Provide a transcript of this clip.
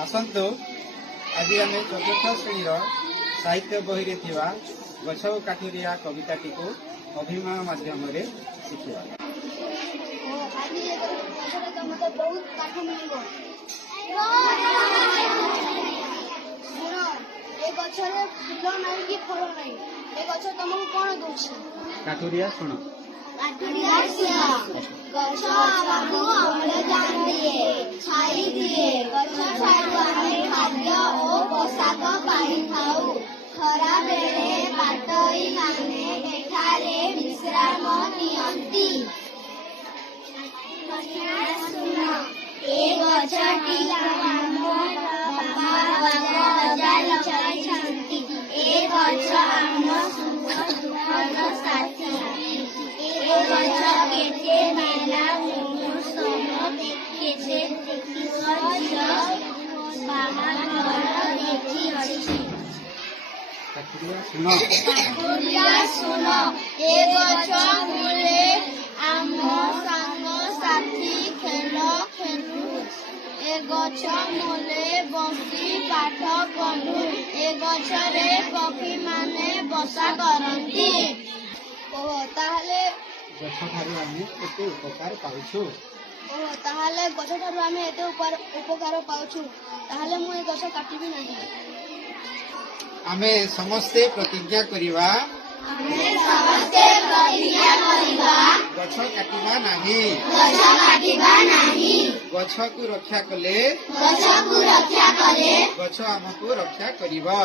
आसतु आज आम चतुर्थ श्रेणी साहित्य बही रे थिबा गछ काठुरिया कविताटी को अभिनय माध्यम रे शिखिबा। गछरे फूल नहीं कि फल नहीं ए गछ तुमको कौन दोछी काठुरिया सुन काठुरिया सुन गछ हमको अम्लजान दिए छाई दिए गछ छाई आमे खाद्य और पोशाक पाई खाऊ खरा बेले बाटई माने एठारे विश्राम नियंती सुन ए गछटी सुन ए गछ मूले आम सांग साथी खेल खेलु ए गछ मूले बसी पाठ पढ़ु ए गछरे पक्षी माने बसा करती। ताहले गछ ठारू आमे एते उपकार पाउछु ताहले गछ ठारू आमे एते उपकार पाउछु ताहले मु ए गछ काटिबी नाही। आमे समस्ते प्रतिज्ञा करिवा गछ काटिबा नाही गछ को रक्षा कले गछ आमको रक्षा करिबो।